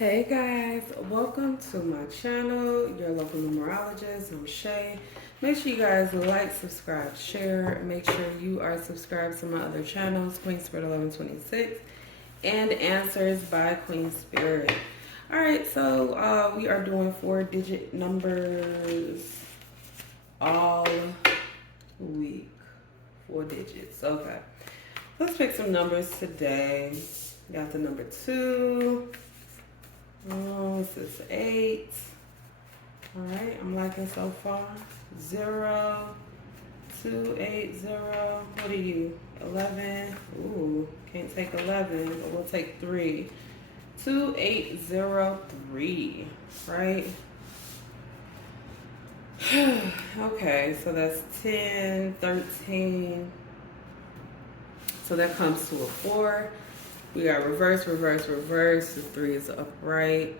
Hey guys, welcome to my channel, your local numerologist. I'm Shay. Make sure you guys like, subscribe, share. Make sure you are subscribed to my other channels, Queen Spirit 1126 and Answers by Queen Spirit. Alright, so we are doing 4-digit numbers all week. 4 digits. Okay. Let's pick some numbers today. Got the number 2. Oh, this is 8. All right, I'm liking so far. 0, 2, 8, 0. What are you? 11. Ooh, can't take 11, but we'll take 3. 2, 8, 0, 3. Right? Okay, so that's 10, 13. So that comes to a 4. We got reverse, reverse, reverse. The 3 is upright.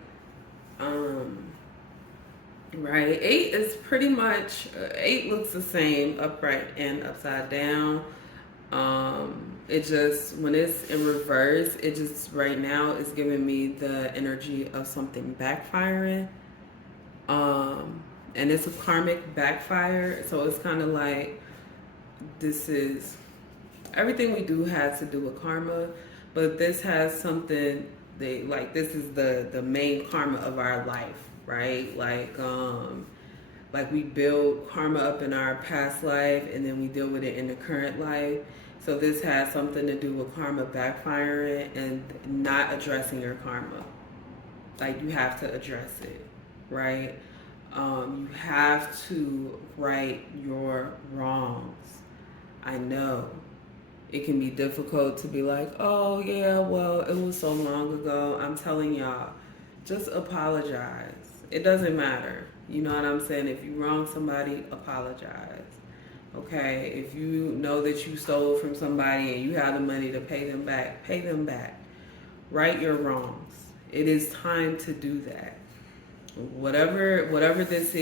Right. 8 is pretty much 8 looks the same, upright and upside down. It just when it's in reverse, it just right now is giving me the energy of something backfiring. And it's a karmic backfire, so it's kind of like this is everything we do has to do with karma. But this has something this is the main karma of our life, right? Like we build karma up in our past life and then we deal with it in the current life. So this has something to do with karma backfiring and not addressing your karma. Like you have to address it, right? You have to right your wrongs. I know it can be difficult to be like, oh yeah, well, it was so long ago. I'm telling y'all, just apologize. It doesn't matter. You know what I'm saying? If you wrong somebody, apologize. Okay? If you know that you stole from somebody and you have the money to pay them back, pay them back. Right your wrongs. It is time to do that. Whatever this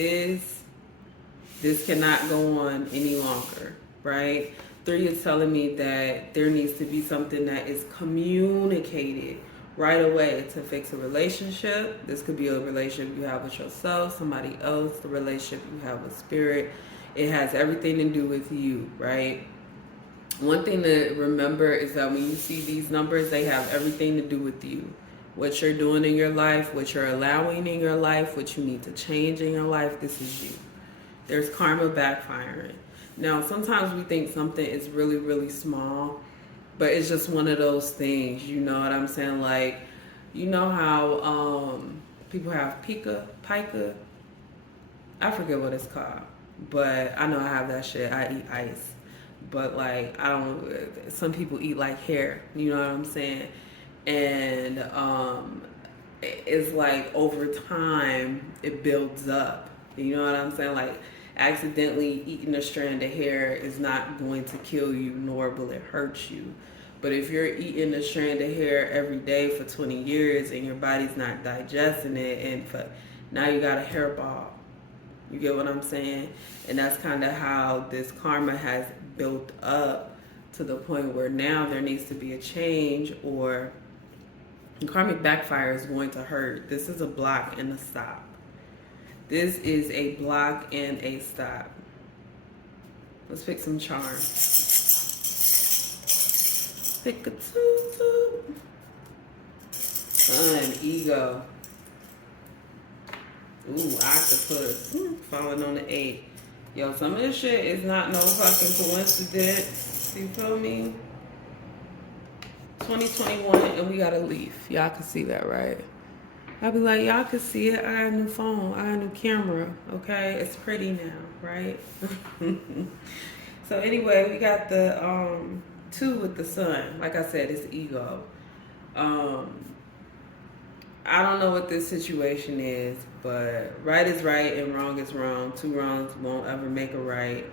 cannot go on any longer, right? 3 is telling me that there needs to be something that is communicated right away to fix a relationship. This could be a relationship you have with yourself, somebody else, the relationship you have with spirit. It has everything to do with you, right? One thing to remember is that when you see these numbers, they have everything to do with you. What you're doing in your life, what you're allowing in your life, what you need to change in your life, this is you. There's karma backfiring. Now, sometimes we think something is really, really small, but it's just one of those things. You know what I'm saying? Like, you know how people have pica? I forget what it's called, but I know I have that shit. I eat ice. But, like, I don't, some people eat like hair. You know what I'm saying? And it's like over time, it builds up. You know what I'm saying? Like, accidentally eating a strand of hair is not going to kill you, nor will it hurt you. But if you're eating a strand of hair every day for 20 years and your body's not digesting it, and now you got a hairball. You get what I'm saying? And that's kind of how this karma has built up to the point where now there needs to be a change, or karmic backfire is going to hurt. This is a block and a stop. This is a block and a stop. Let's pick some charms. Pick a 2. Sun, ego. Ooh, octopus. Falling on the 8. Yo, some of this shit is not no fucking coincidence. You feel me? 2021 and we got a leaf. Y'all can see that, right? I'll be like, y'all can see it. I got a new phone. I got a new camera. Okay? It's pretty now, right? So anyway, we got the 2 with the sun. Like I said, it's ego. I don't know what this situation is, but right is right and wrong is wrong. 2 wrongs won't ever make a right.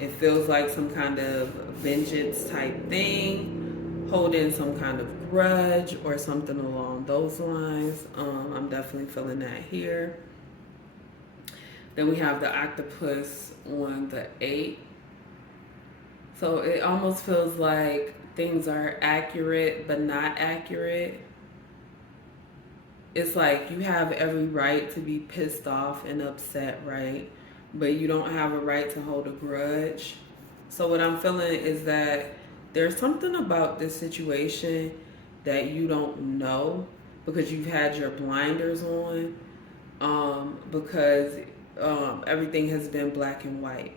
It feels like some kind of vengeance type thing, holding some kind of grudge or something along those lines. I'm definitely feeling that here. Then we have the octopus on the 8. So it almost feels like things are accurate but not accurate. it's like you have every right to be pissed off and upset, right? But you don't have a right to hold a grudge. So what I'm feeling is that there's something about this situation that you don't know because you've had your blinders on, because everything has been black and white,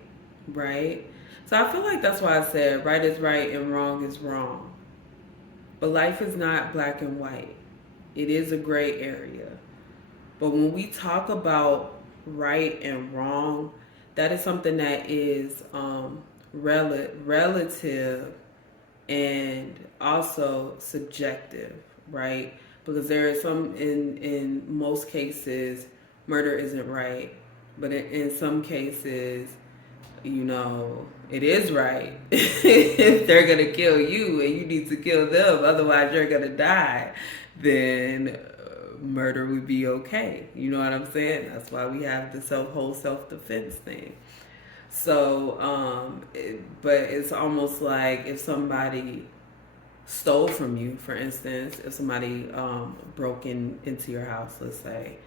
right? So I feel like that's why I said right is right and wrong is wrong. But life is not black and white. It is a gray area. But when we talk about right and wrong, that is something that is relative and also subjective, right? Because there are some, in most cases, murder isn't right, but in some cases, you know, it is right. If they're gonna kill you and you need to kill them, otherwise you're gonna die, then murder would be okay. You know what I'm saying? That's why we have the whole self defense thing. So, but it's almost like if somebody stole from you, for instance, if somebody broke into your house, let's say,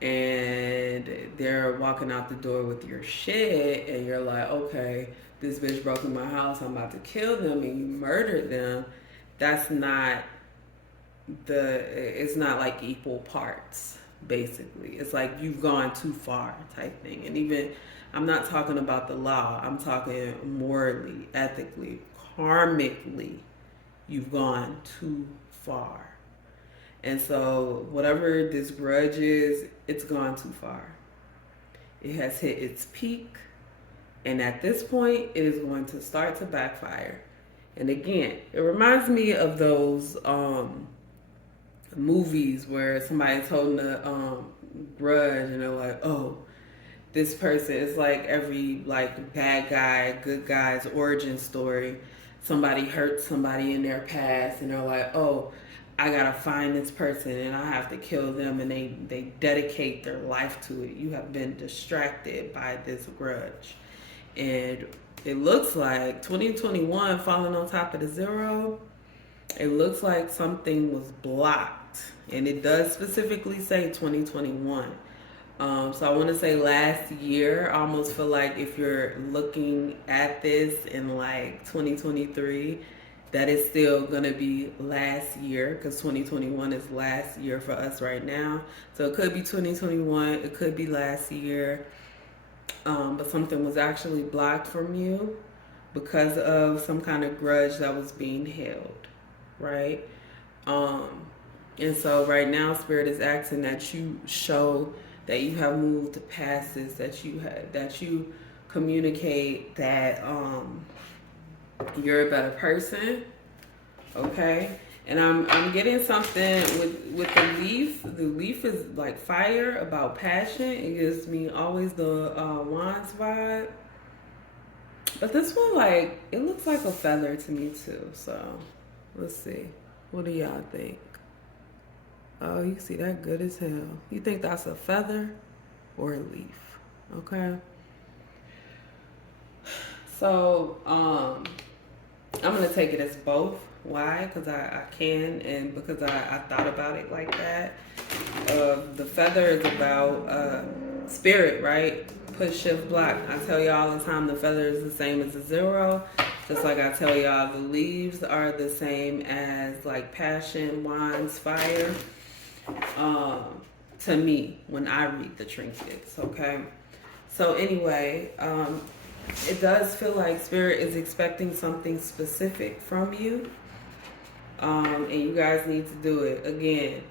and they're walking out the door with your shit, and you're like, okay, this bitch broke in my house, I'm about to kill them, and you murdered them. That's not it's not like equal parts, basically. It's like you've gone too far type thing. And even, I'm not talking about the law, I'm talking morally, ethically, karmically, you've gone too far. And so whatever this grudge is, it's gone too far. It has hit its peak, and at this point it is going to start to backfire. And again, it reminds me of those movies where somebody's holding a grudge and they're like, oh, this person, is like every like bad guy, good guy's origin story. Somebody hurt somebody in their past and they're like, oh, I gotta find this person and I have to kill them, and they dedicate their life to it. You have been distracted by this grudge. And it looks like 2021 falling on top of the zero, it looks like something was blocked. And it does specifically say 2021. So I want to say last year. I almost feel like if you're looking at this in like 2023, that is still going to be last year, because 2021 is last year for us right now. So it could be 2021, it could be last year, but something was actually blocked from you because of some kind of grudge that was being held, right? And so right now, Spirit is asking that you show that you have moved past this, that you communicate that you're a better person, okay? And I'm getting something with the leaf. The leaf is like fire, about passion. It gives me always the wands vibe. But this one, like, it looks like a feather to me too. So let's see. What do y'all think? Oh, you see that good as hell. You think that's a feather or a leaf? Okay. So I'm gonna take it as both. Why? Because I can, and because I thought about it like that. The feather is about spirit, right? Push, shift, block. I tell you all the time the feather is the same as a zero. Just like I tell y'all the leaves are the same as like passion, wands, fire. To me, when I read the trinkets, okay? So anyway, it does feel like Spirit is expecting something specific from you. And you guys need to do it. Again,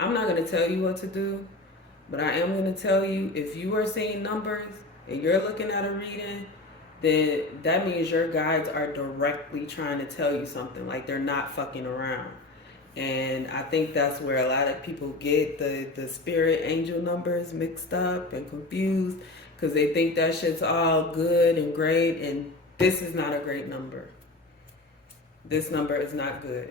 I'm not going to tell you what to do, but I am going to tell you, if you are seeing numbers and you're looking at a reading, then that means your guides are directly trying to tell you something. Like, they're not fucking around. And I think that's where a lot of people get the spirit angel numbers mixed up and confused, because they think that shit's all good and great, and this is not a great number. This number is not good.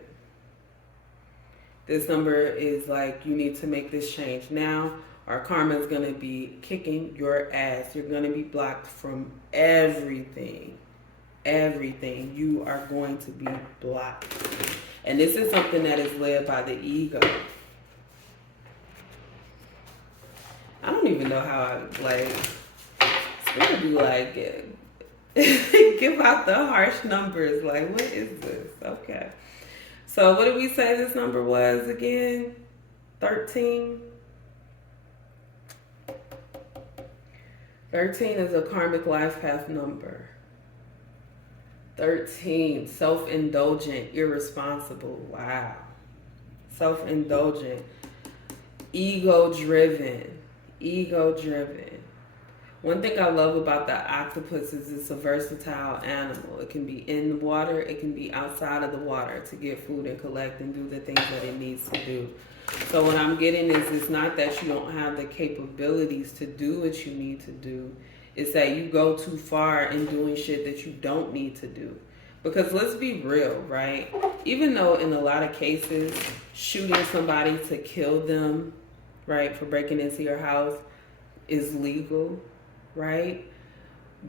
This number is like, you need to make this change now. Our karma is going to be kicking your ass. You're going to be blocked from everything. Everything. You are going to be blocked. And this is something that is led by the ego. I don't even know how I, like, it's gonna be like, give out the harsh numbers. Like, what is this? Okay. So, what did we say this number was again? 13? 13 is a karmic life path number. 13, self-indulgent, irresponsible. Wow. Self-indulgent, ego-driven. Ego-driven. One thing I love about the octopus is it's a versatile animal. It can be in the water, it can be outside of the water to get food and collect and do the things that it needs to do. So what I'm getting is it's not that you don't have the capabilities to do what you need to do. It's that you go too far in doing shit that you don't need to do. Because let's be real, right? Even though in a lot of cases, shooting somebody to kill them, right, for breaking into your house is legal, right?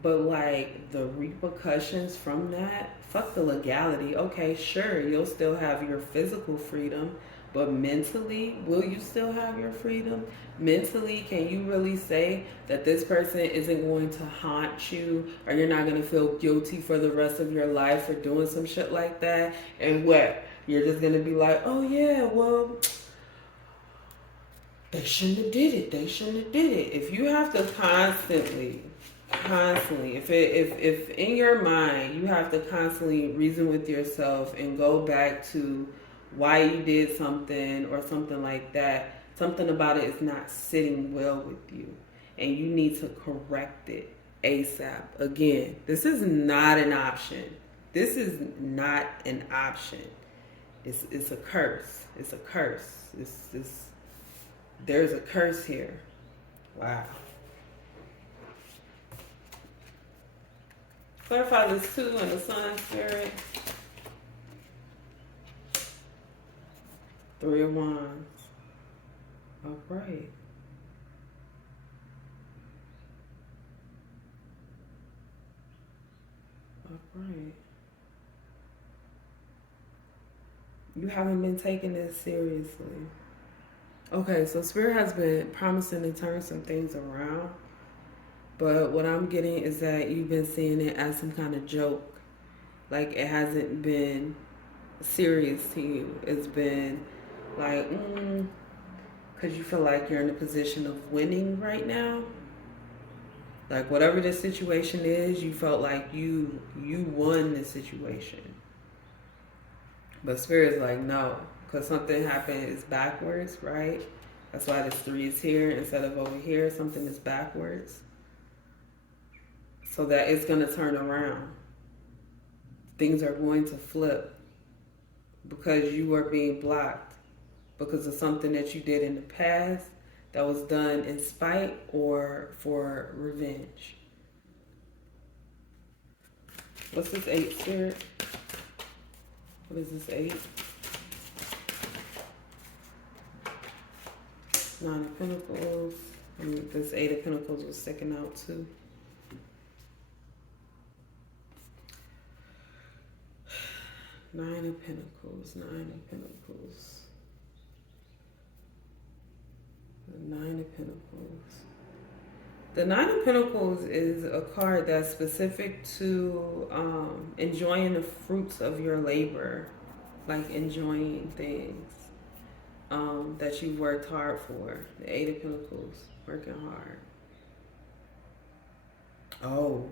But like the repercussions from that, fuck the legality. Okay, sure, you'll still have your physical freedom, but mentally, will you still have your freedom? Mentally, can you really say that this person isn't going to haunt you, or you're not going to feel guilty for the rest of your life for doing some shit like that? And what? You're just going to be like, oh yeah, well, they shouldn't have did it. They shouldn't have did it. If you have to constantly, if in your mind you have to constantly reason with yourself and go back to why you did something or something like that, something about it is not sitting well with you, and you need to correct it ASAP. Again, this is not an option. This is not an option. It's a curse. It's a curse. There's a curse here. Wow. Clarify this too in the sun spirit. 3 of Wands. All right. All right. You haven't been taking this seriously. Okay, so Spirit has been promising to turn some things around. But what I'm getting is that you've been seeing it as some kind of joke. Like it hasn't been serious to you. It's been like, because you feel like you're in a position of winning right now. Like whatever the situation is, you felt like you won the situation. But Spirit's like, no, because something happened is backwards, right? That's why this 3 is here instead of over here. Something is backwards. So that it's going to turn around. Things are going to flip because you are being blocked because of something that you did in the past that was done in spite or for revenge. What's this 8, Spirit? What is this 8? 9 of Pentacles. And this 8 of Pentacles was sticking out too. Nine of Pentacles. The 9 of Pentacles. The 9 of Pentacles is a card that's specific to enjoying the fruits of your labor, like enjoying things that you've worked hard for. The 8 of Pentacles, working hard. Oh.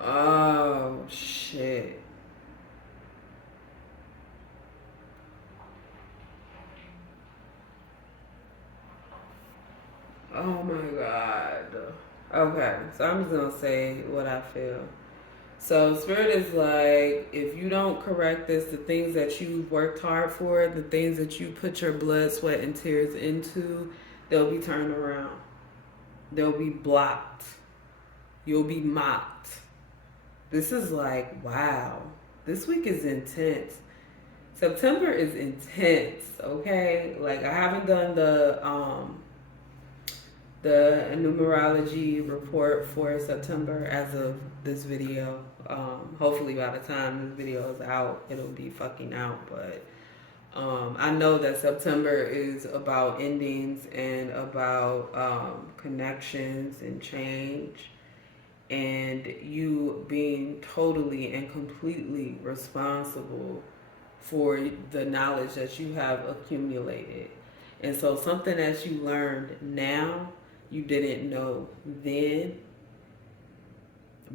Oh, shit. Oh my God. Okay, so I'm just gonna say what I feel. So Spirit is like, if you don't correct this, the things that you worked hard for, the things that you put your blood, sweat, and tears into, they'll be turned around. They'll be blocked. You'll be mocked. This is like, wow. This week is intense. September is intense, okay? Like, I haven't done the numerology report for September as of this video. Hopefully by the time this video is out, it'll be fucking out. But I know that September is about endings and about connections and change, and you being totally and completely responsible for the knowledge that you have accumulated. And so, something that you learned now, you didn't know then,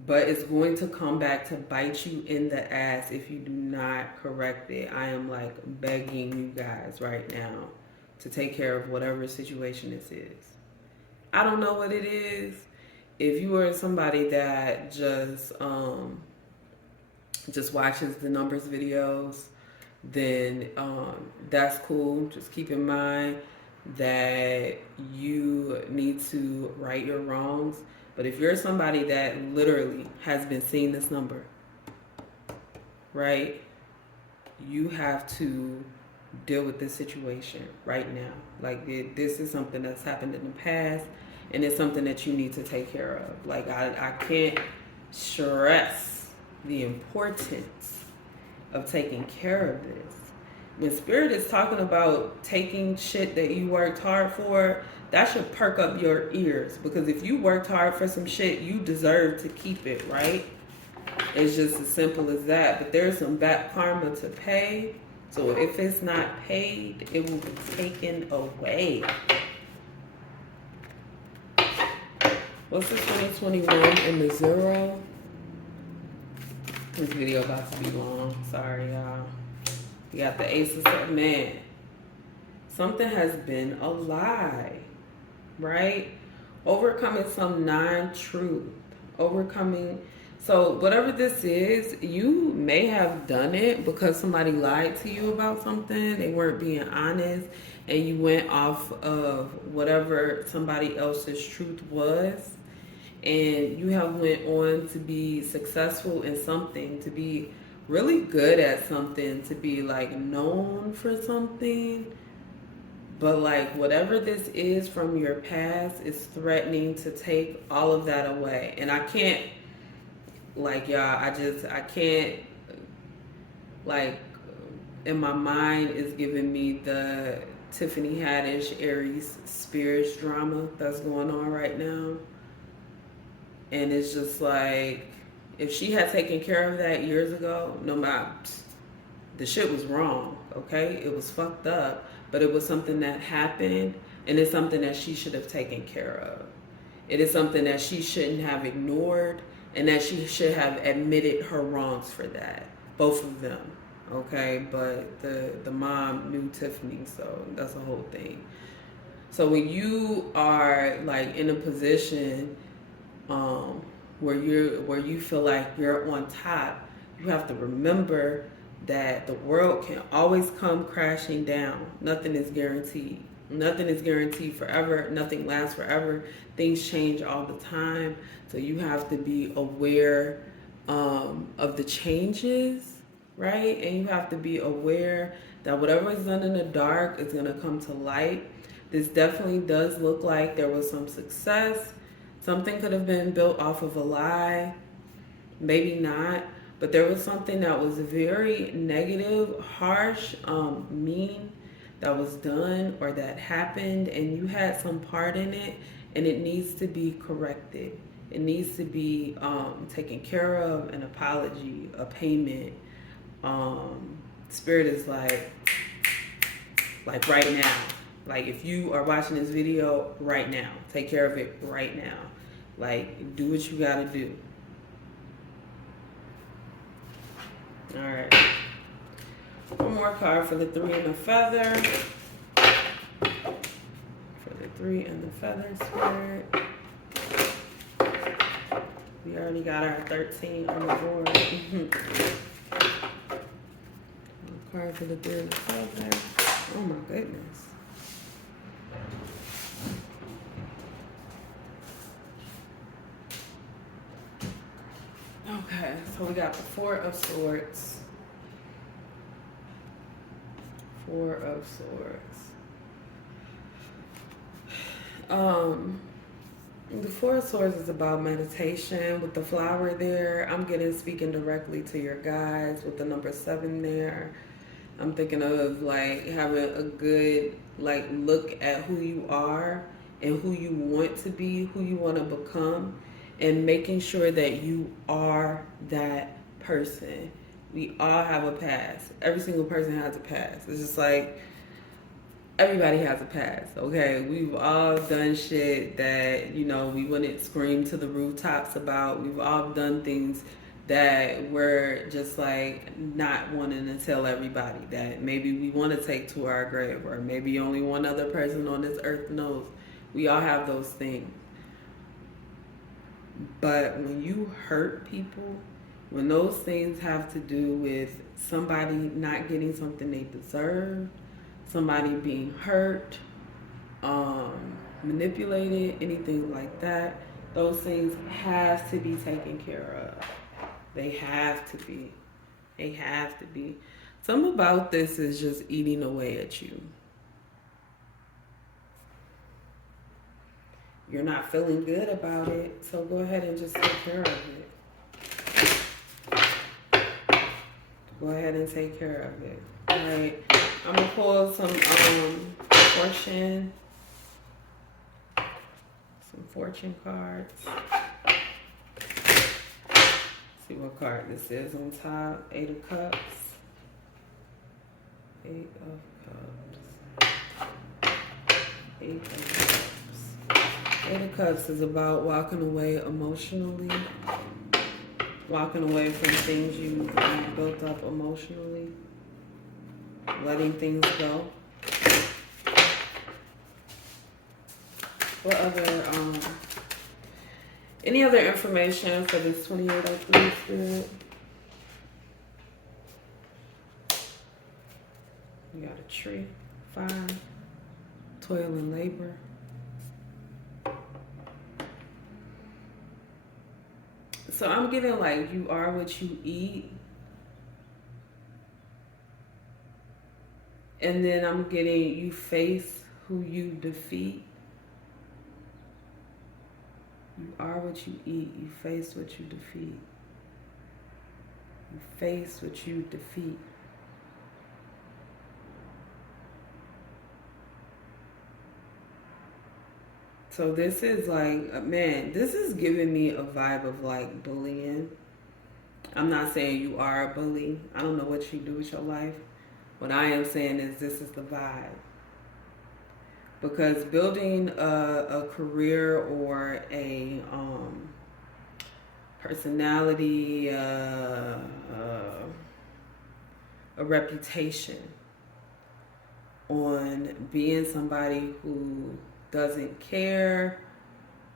but it's going to come back to bite you in the ass if you do not correct it. I am like begging you guys right now to take care of whatever situation this is. I don't know what it is. If you are somebody that just watches the numbers videos, then that's cool. Just keep in mind that you need to right your wrongs. But if you're somebody that literally has been seeing this number, right, you have to deal with this situation right now. Like this is something that's happened in the past, and it's something that you need to take care of. Like I can't stress the importance of taking care of this. When Spirit is talking about taking shit that you worked hard for, that should perk up your ears, because if you worked hard for some shit, you deserve to keep it, right? It's just as simple as that. But there's some back karma to pay. So if it's not paid, it will be taken away. What's the 2021 in the zero? This video about to be long. Sorry, y'all. You got the Ace of Man. Something has been a lie, right? Overcoming some non-truth. Overcoming. So whatever this is, you may have done it because somebody lied to you about something. They weren't being honest, and you went off of whatever somebody else's truth was. And you have went on to be successful in something, to be really good at something, to be like known for something. But like whatever this is from your past is threatening to take all of that away. And I can't, like, y'all, I can't, like, in my mind is giving me the Tiffany Haddish Aries spirits drama that's going on right now. And it's just like, if she had taken care of that years ago, no matter, the shit was wrong, okay? It was fucked up, but it was something that happened, and it's something that she should have taken care of. It is something that she shouldn't have ignored, and that she should have admitted her wrongs for that. Both of them, okay? But the mom knew Tiffany, so that's the whole thing. So when you are like in a position where you feel like you're on top, you have to remember that the world can always come crashing down. Nothing is guaranteed. Nothing is guaranteed forever. Nothing lasts forever. Things change all the time. So you have to be aware of the changes, right? And you have to be aware that whatever is done in the dark is going to come to light. This definitely does look like there was some success. Something could have been built off of a lie, maybe not, but there was something that was very negative, harsh, mean that was done or that happened, and you had some part in it, and it needs to be corrected. It needs to be taken care of, an apology, a payment. Spirit is like right now. Like if you are watching this video right now, take care of it right now. Like, do what you gotta do. All right. One more card for the 3 and the feather. For the 3 and the feather, Spirit. We already got our 13 on the board. Card for the 3 and the feather. Oh my goodness. Okay, so we got the 4 of Swords. 4 of Swords. The 4 of Swords is about meditation. With the flower there, I'm speaking directly to your guides with the number 7 there. I'm thinking of like having a good like look at who you are and who you want to be, who you want to become, and making sure that you are that person. We all have a past. Every single person has a past. It's just like everybody has a past, okay? We've all done shit that, you know, we wouldn't scream to the rooftops about. We've all done things that we're just like not wanting to tell everybody, that maybe we want to take to our grave, or maybe only one other person on this earth knows. We all have those things. But when you hurt people, when those things have to do with somebody not getting something they deserve, somebody being hurt, manipulated, anything like that, those things have to be taken care of. They have to be. They have to be. Something about this is just eating away at you. You're not feeling good about it, so go ahead and just take care of it. Go ahead and take care of it. All right. I'm gonna pull some fortune cards. See what card this is on top. 8 of Cups. 8 of Cups. 8 of Cups. 8 of Cups is about walking away emotionally. Walking away from things you built up emotionally. Letting things go. What other, any other information for this 2803 spirit? We got a tree, fire, toil and labor. So I'm getting like you are what you eat. And then I'm getting you face who you defeat. You are what you eat. You face what you defeat. You face what you defeat. So this is like, man, this is giving me a vibe of like bullying. I'm not saying you are a bully. I don't know what you do with your life. What I am saying is this is the vibe. Because building a career or a personality, a reputation on being somebody who doesn't care.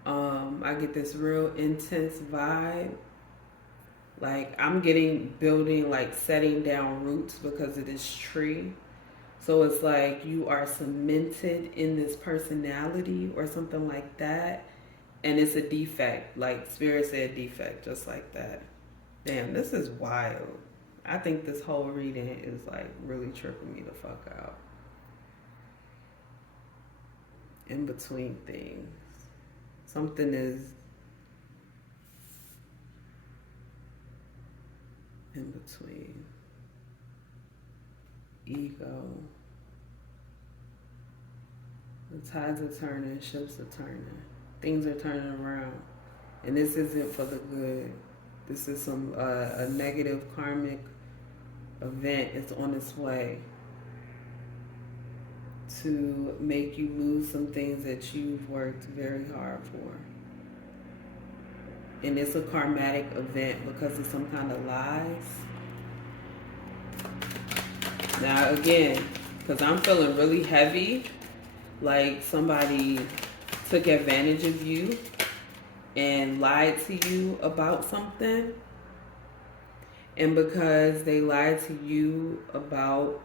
I get this real intense vibe. Like I'm getting building, like setting down roots because of this tree. So it's like you are cemented in this personality or something like that. And it's a defect. Like Spirit said defect, just like that. Damn, this is wild. I think this whole reading is like really tripping me the fuck out. In between things. Something is in between. Ego. The tides are turning, ships are turning. Things are turning around. And this isn't for the good. This is some a negative karmic event. It's on its way to make you lose some things that you've worked very hard for. And it's a karmatic event because of some kind of lies. Now again, because I'm feeling really heavy, like somebody took advantage of you and lied to you about something. And because they lied to you about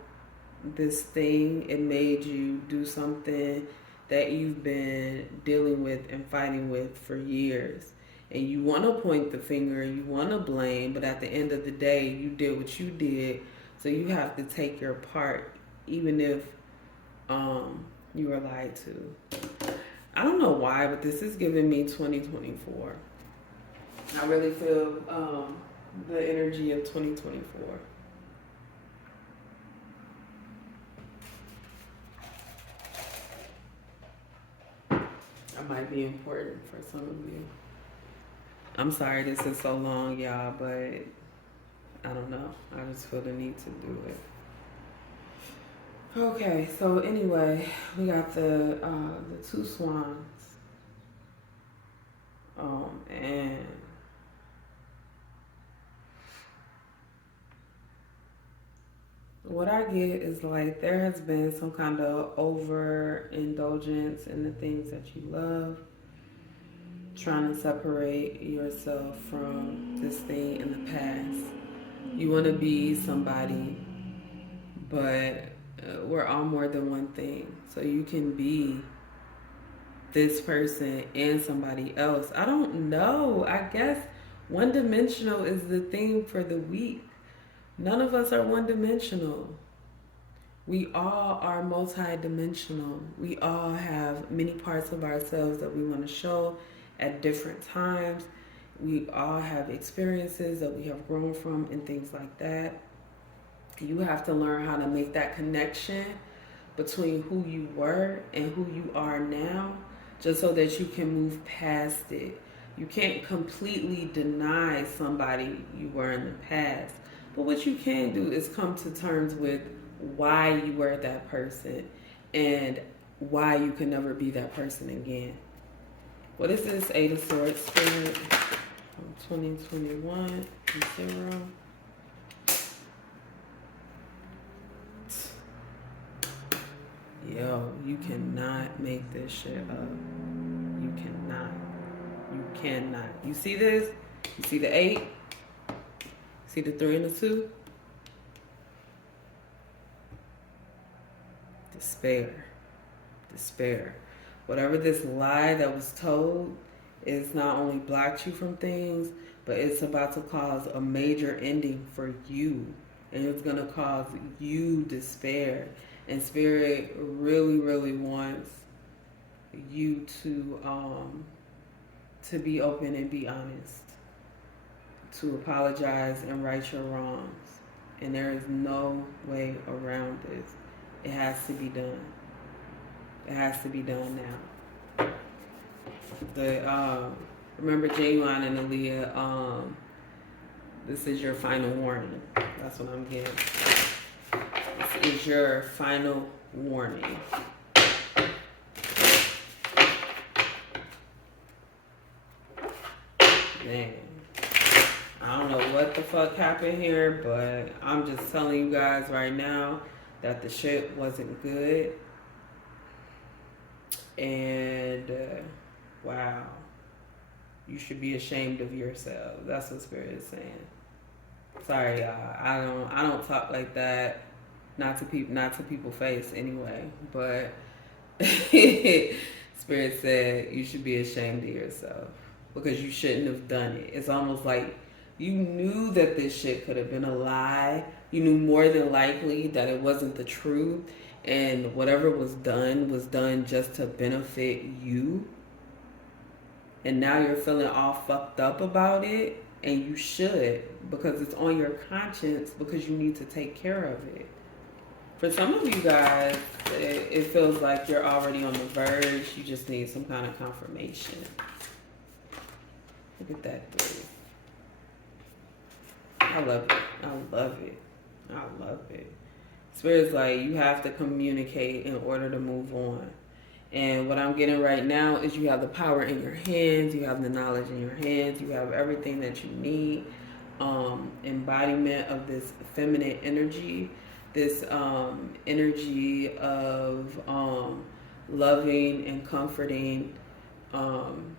this thing, it made you do something that you've been dealing with and fighting with for years. And you want to point the finger, you want to blame, but at the end of the day, you did what you did. So you have to take your part, even if you were lied to. I don't know why, but this is giving me 2024. I really feel the energy of 2024. That might be important for some of you. I'm sorry this is so long, y'all, but I don't know. I just feel the need to do it. Okay, so anyway, we got the two swans. And what I get is like there has been some kind of overindulgence in the things that you love, trying to separate yourself from this thing in the past. You want to be somebody, but we're all more than one thing. So you can be this person and somebody else. I don't know. I guess one dimensional is the thing for the week. None of us are one dimensional. We all are multi-dimensional. We all have many parts of ourselves that we want to show at different times. We all have experiences that we have grown from and things like that. You have to learn how to make that connection between who you were and who you are now, just so that you can move past it. You can't completely deny somebody you were in the past. But what you can do is come to terms with why you were that person and why you can never be that person again. What is this Eight of Swords spirit from 2021 and 0? Yo, you cannot make this shit up. You cannot. You cannot. You see this? You see the 8? See the 3 and the 2? Despair. Despair. Whatever this lie that was told is not only blocked you from things, but it's about to cause a major ending for you. And it's going to cause you despair. And Spirit really, really wants you to be open and be honest, to apologize and right your wrongs. And there is no way around this. It has to be done. It has to be done now. Remember Genuine and Aaliyah, this is your final warning. That's what I'm getting. This is your final warning. Man, I don't know what the fuck happened here, but I'm just telling you guys right now that the shit wasn't good. And wow, you should be ashamed of yourself. That's what Spirit is saying. Sorry, y'all. I don't talk like that. Not to people's face anyway. But Spirit said you should be ashamed of yourself because you shouldn't have done it. It's almost like you knew that this shit could have been a lie. You knew more than likely that it wasn't the truth. And whatever was done just to benefit you. And now you're feeling all fucked up about it. And you should, because it's on your conscience, because you need to take care of it. For some of you guys, it feels like you're already on the verge. You just need some kind of confirmation. Look at that dude. I love it. I love it. I love it. Spirit's like, you have to communicate in order to move on. And what I'm getting right now is you have the power in your hands. You have the knowledge in your hands. You have everything that you need. Embodiment of this feminine energy. This energy of loving and comforting. I'm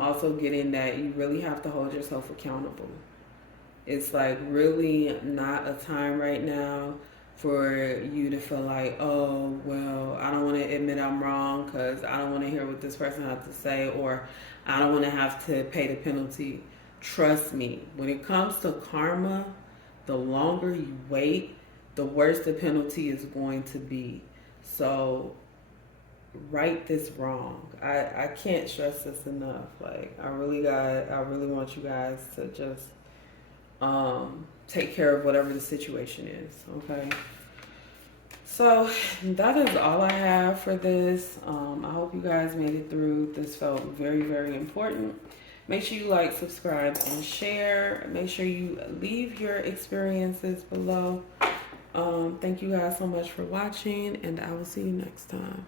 also getting that you really have to hold yourself accountable. It's like really not a time right now for you to feel like, oh, well, I don't want to admit I'm wrong because I don't want to hear what this person has to say, or I don't want to have to pay the penalty. Trust me, when it comes to karma, the longer you wait, the worse the penalty is going to be. So right this wrong. I can't stress this enough. Like I really want you guys to just take care of whatever the situation is, okay? So that is all I have for this. I hope you guys made it through. This felt very, very important. Make sure you like, subscribe, and share. Make sure you leave your experiences below. Thank you guys so much for watching, and I will see you next time.